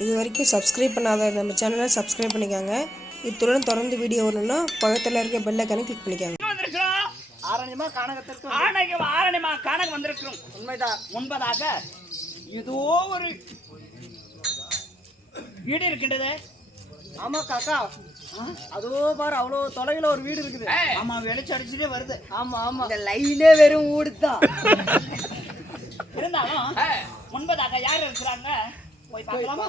இது வரைக்கும் சப்ஸ்கிரைப் பண்ணாத நம்ம சேனலை சப்ஸ்கிரைப் பண்ணிக்கோங்க. இத்துடன் தொடர்ந்து வீடியோ வரணும்னா பக்கத்தில் இருக்க பெல் ஐகானை கிளிக் பண்ணிக்கோங்க. ஆரணியமா காணகம் வந்திருக்கிறோம். உண்மைதான். முன்பதாக ஏதோ ஒரு வீடு இருக்கின்றது. ஆமா காக்கா, அதோ பாரு அவ்வளவு தொலைவில் ஒரு வீடு இருக்குது. ஆமா, வெளிச்சம் அடிச்சுட்டே வருது. ஆமா ஆமா, இந்த லைனே வெறும் ஊடுதான். இருந்தாலும் முன்பதாக யார் இருக்கிறாங்க போய் பார்க்கலாமா?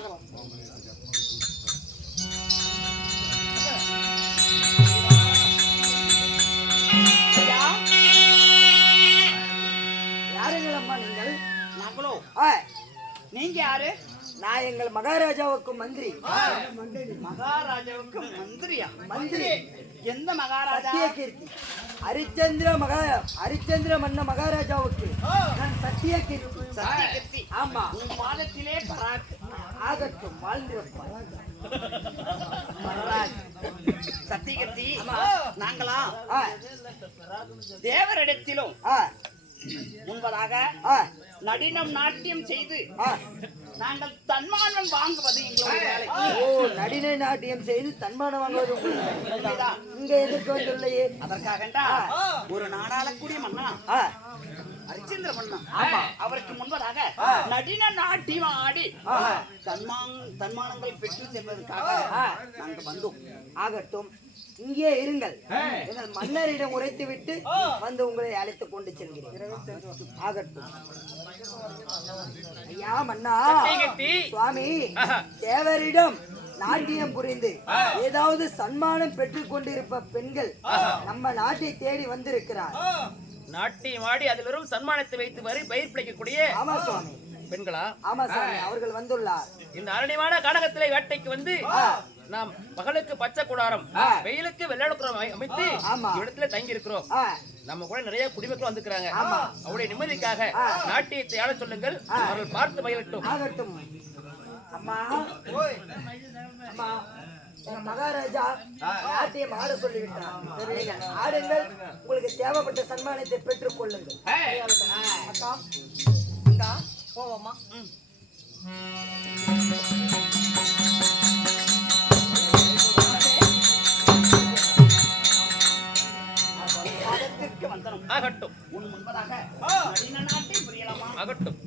யாருங்களம்மா நீங்கள்? நாங்களோ. நீங்க யாரு? நான் எங்கள் மகாராஜாவுக்கு மந்திரி. மகாராஜாவுக்கு மந்திரியா? மந்திரி எந்த மகாராஜா? சத்தியகீர்த்தி. ஹரிச்சந்திர மன்ன மகாராஜாவுக்கு நான் சத்தியகீர்த்தி. சத்தியகீர்த்தி. ஆமா, உன் பாதத்திலே பராக். ஆகட்டும், வாழ்ந்திருப்பார். சத்தியகீர்த்தி, நாங்களா தேவரிடத்திலும் முன்பதாக நடினம் நாட்டியம் செய்து நாங்கள் தன்மானம் வாங்குவது எங்களுடைய வேலை. ஓ, நடினை நாட்டியம் செய்து தன்மானம் வாங்குவது இங்க எதிர்க்க வந்துள்ளே. அதற்காக ஒரு நாடாளக்கூடிய மன்னா ஹரிச்சந்திர மன்னா அவருக்கு முன்பதாக நடின நாட்டியம் ஆடி தன்மானங்களை பெற்று செல்வதற்காக நாங்கள் வந்தோம். ஆகட்டும், இங்கே இருங்கள். எங்கள் மன்னரிடம் உரைத்து விட்டு வந்து உங்களை அழைத்துக் கொண்டு செல்கிறேன். ஆகட்டும். ஐயா மன்னா, சுவாமி தேவரிடம் நாட்டியம் புரிந்து ஏதாவது சன்மானம் பெற்றுக் கொண்டிருப்ப பெண்கள் நம்ம நாட்டை தேடி வந்திருக்கிறார். நாட்டியம் ஆடி அதில் வரும் சன்மானத்தை வைத்து பயிர் பிழைக்கக்கூடிய ஆமா சுவாமி பெண்களா? ஆமா சுவாமி, அவர்கள் வந்துள்ளார். இந்த அரணியமான கானகத்திலே வேட்டைக்கு வந்து நாம் மகளுக்கு பச்சை கூடாரம், வெயிலுக்கு வெள்ளாடுக்குறம் அமைத்து இடத்துல தங்கி இருக்கிறோம். நம்ம கூட நிறைய குடிமக்கள் வந்துக்கிறாங்க. அவருடைய நிம்மதிக்காக நாட்டியத்தை ஆட சொல்லுங்கள், அவர்கள் பார்த்து மகிழட்டும். ஆகட்டும். அம்மா அம்மா, மகாராஜா நாட்டியம் ஆட சொல்லிவிட்டார். ஆடுங்கள், உங்களுக்கு தேவைப்பட்ட சன்மானத்தை பெற்றுக் கொள்ளுங்கள். அக்கா போவோமா? ஆகட்டும். உன் முன்பதாக நடின நாட்டியம் புரியலாமா? ஆகட்டும்.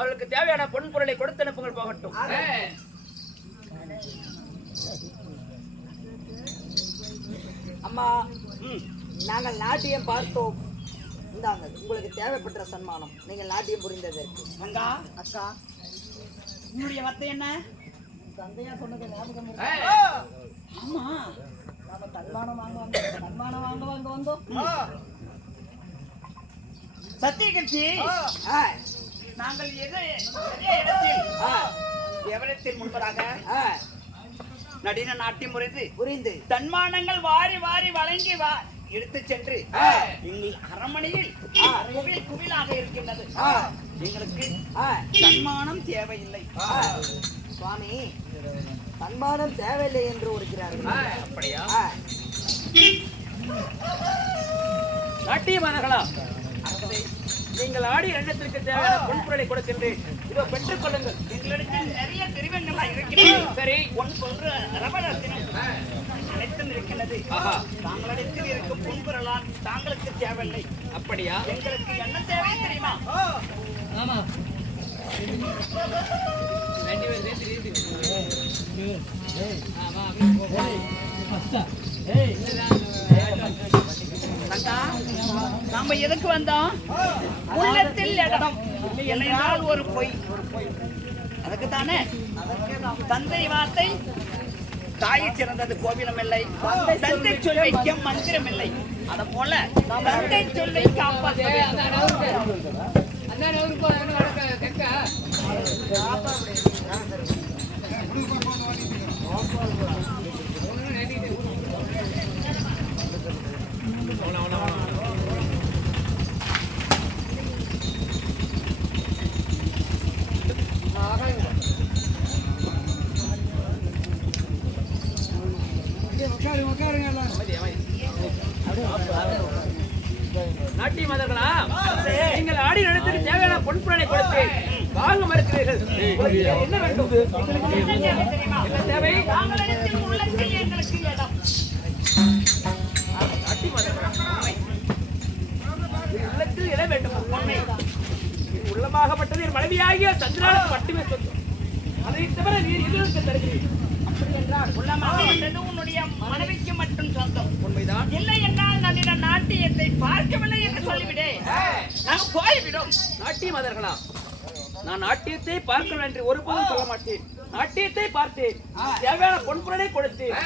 அவளுக்கு தேவையான பொன் பொருளை கொடுத்து அனுப்புங்கள், போகட்டும். அம்மா, நாங்கள் நாட்டியம் பார்த்தோம். இந்தாங்க உங்களுக்கு தேவைப்பட்ட சன்மானம். நீங்கள் நாட்டியம் புரிந்ததற்கு. அக்கா, உன்னுடைய வார்த்தை என்ன? தந்தையா சொன்னது ஞாபகம் இருக்கு. ஏய், ஆமா நாம தன்மானம் வாங்க வந்தோம். சத்தியகட்சி ஆ, நாங்கள் நிறைய இடத்தில் எவரத்தில் முன்பதாக ஆ, நடின நாட்டியம் முறைந்து புரிந்து தன்மானங்கள் வாரி வாரி வழங்கி எடுத்து சென்று எங்கள் அரண்மனையில் குவில் குவிலாக இருக்கின்றது. எங்களுக்கு தன்மானம் தேவையில்லை. சுவாமி தன்மானம் தேவையில்லை என்று இருக்கிறார்கள். அப்படியா? ஆ, நாட்டியமானங்களா, நீங்கள் ஆடி எண்ணத்திற்கு தேவையான பொன்பொருளை கொடுக்கின்றேன். இதோ பெற்றுக் கொள்ளுங்கள். எங்களிடத்தில் நிறைய திருவண்ணங்கள் இருக்கிறது. சரி, பொன் போன்ற ரவரத்தினம் அனைத்தும் இருக்கின்றது. தாங்களிடத்தில் இருக்கும் பொன்பொருளால் தாங்களுக்கு தேவையில்லை. அப்படியா? எங்களுக்கு என்ன தேவை தெரியுமா? அக்கா, நாம எதுக்கு வந்தோம்? உள்ளத்தில் இடம் இல்லையென்றால் ஒரு பொய். அதுக்கு தானே தந்தை வார்த்தை தாயை சிறந்தது கோவிலம் இல்லை, தந்தை சொல் வைக்க மந்திரம் இல்லை. அத போல தந்தை சொல்லை காப்பாற்ற நாட்டிய மதர்களா, நீங்கள் ஆடி நடத்துக்கு தேவையான பொன்பொருளை கொடுத்து வாங்க மறுக்கிறீர்கள். என்ன வேண்டும்? என்ன தேவை? தாங்களிடத்தில் உள்ளத்தில் எங்களுக்கு இடம். நாட்டிய மதர்களா, உண்மை. என் உள்ளத்தில் இடம் வேண்டும். உண்மை. என் உள்ளமாகப்பட்டது என் மனைவியாகிய சந்திராவுக்கு மட்டுமே சொந்தம். அதை தவிர நீர் எதிர்த்து தருகிறீர்கள். அப்படி என்றால் உள்ளமாகப்பட்டது உன்னுடைய மனைவிக்கு மட்டும் சொந்தம். உண்மைதான். இல்லை என்றால் நான் நாட்டியத்தை பார்க்கவில்லை என்று சொல்லிவிடு. நாங்கள் போய்விடும். நாட்டிய மதர்களா, நான் நாட்டியத்தை பார்க்கணும் என்று ஒருபோதும் சொல்ல மாட்டேன். நாட்டியத்தை பார்த்தேன், தேவையான பொன்பொருளை கொடுத்தேன்.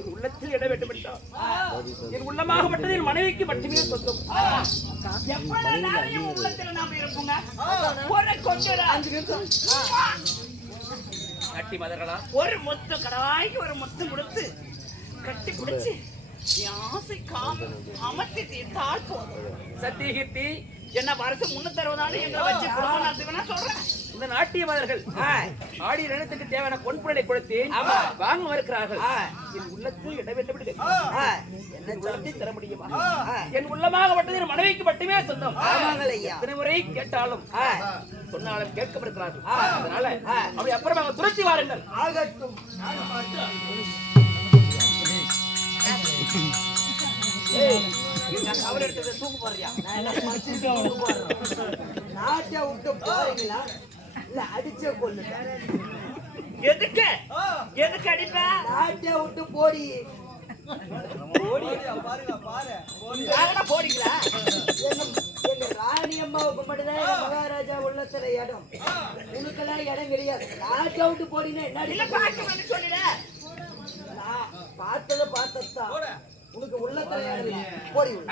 என் உள்ளத்தில் இட வேண்டும் என்றால் என் உள்ளமாகப்பட்டது என் மனைவிக்கு மட்டுமே சொந்தம். எவ்வளவு நாள் என் உள்ளத்தில் நாம இருப்போங்க? ஒரு கொஞ்சம் 5 நிமிஷம். நாட்டிய மதர்களா, ஒரு முத்து கடவாய்க்கு ஒரு முத்து கொடுத்து கட்டி பிடிச்சு ஆசை காமம் அமர்த்தி தீர்த்தால் போதும். சத்தியகீர்த்தி, என்ன வருஷம் 360 எங்களை வச்சு குடும்பம் நடத்துவேன்னா சொல்றேன். இந்த நாட்டிய மதர்கள் ஆடி நிலத்துக்கு தேவையான பொன்பொருளை கொடுத்து வாங்க மறுக்கிறார்கள். என் உள்ளத்தில் இட வேண்டும் என்று என்ன உள்ளத்தை தர முடியுமா? என் உள்ளமாகப்பட்டது என் மனைவிக்கு மட்டுமே சொந்தம். எத்தனை முறை கேட்டாலும் சொன்னாலும் கேட்க மறுக்கிறார்கள். அதனால அப்படி அப்புறமாக துரத்தி வாருங்கள். ஆகட்டும். அவர் எடுத்ததை தூக்கு போறியா? நாட்டை விட்டு போறீங்களா இல்ல அடிச்ச கொல்லுங்க? எதுக்கு எதுக்கு அடிப்ப? நாட்டை விட்டு போடி. போறீங்களா? எங்க ராணி அம்மாவுக்கு மட்டும்தான் எங்க மகாராஜா உள்ளத்துல இடம். உனக்கெல்லாம் இடம் கிடையாது. நாட்டை விட்டு போடினா என்ன? இல்ல பாக்க சொல்லிட. நான் பார்த்ததை பார்த்ததுதான். உனக்கு உள்ளத்துல இடம் இல்லை. போடி உள்ள.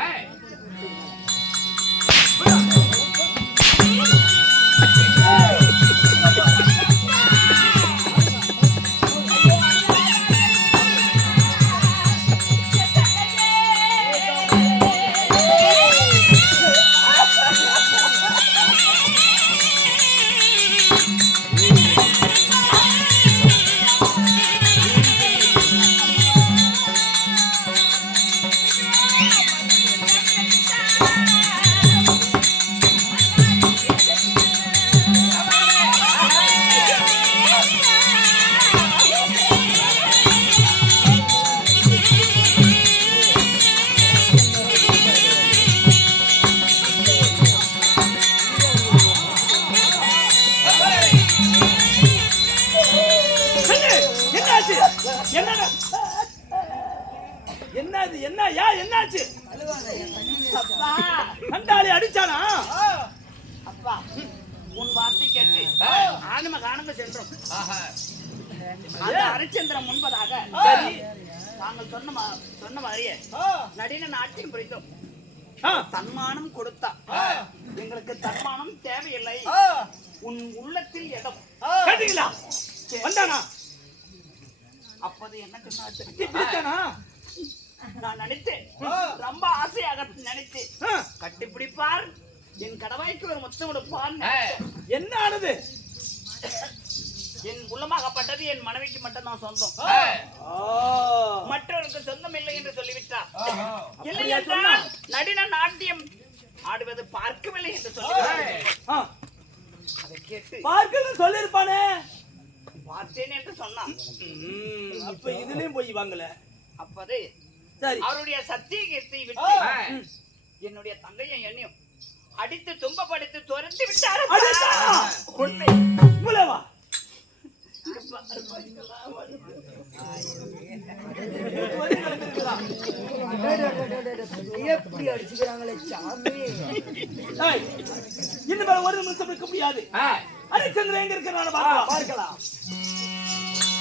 என்னது என்ன யா என்னாச்சு? அப்பா கண்டாளி அடிச்சானா? அப்பா உன் வார்த்தை கேட்டு ஆனம காணங்க சென்றோம். அந்த ஹரிச்சந்திரன் முன்பதாக தாங்கள் சொன்ன மாதிரியே நடின நாட்டியம் புரிந்தோம். தன்மானம் கொடுத்தா எங்களுக்கு தன்மானம் தேவையில்லை. உன் உள்ளத்தில் இடம் கேட்டீங்களா? வந்தானா? அப்போது என்ன சொன்னா நான் நினைத்தேன், ரொம்ப ஆசையாக நினைத்தேன், கட்டிப்பிடிப்பார், என் கடவாய்க்கு ஒரு முத்தம் கொடுப்பார். என்ன ஆனது? என் உள்ளமாகப்பட்டது என் மனைவிக்கு மட்டும் தான் சொந்தம், மற்றவருக்கு சொந்தம் இல்லை என்று சொல்லிவிட்டார். இல்லை என்றால் நடின நாட்டியம் ஆடுவது பார்க்கவில்லை என்று சொல்லிவிட்டார். அதை கேட்டு பார்க்கணும் சொல்லிருப்பானே. பார்த்தேன் என்று சொன்னான். அப்ப இதுலயும் போய் வாங்கல. அப்போது சரி, அவருடைய சத்திய கீர்த்தி விட்டு என்னுடைய தங்கையும் என்னையும் அடித்து துன்பப்படுத்தி துரத்தி விட்டார். உண்மை இவ்வளவா? எப்படி அடிச்சுக்கிறாங்களே சாமி. இன்னும் ஒரு நிமிஷம் இருக்க முடியாது. ஹரிச்சந்திரன் எங்க இருக்கிறான்னு பார்க்கலாம்.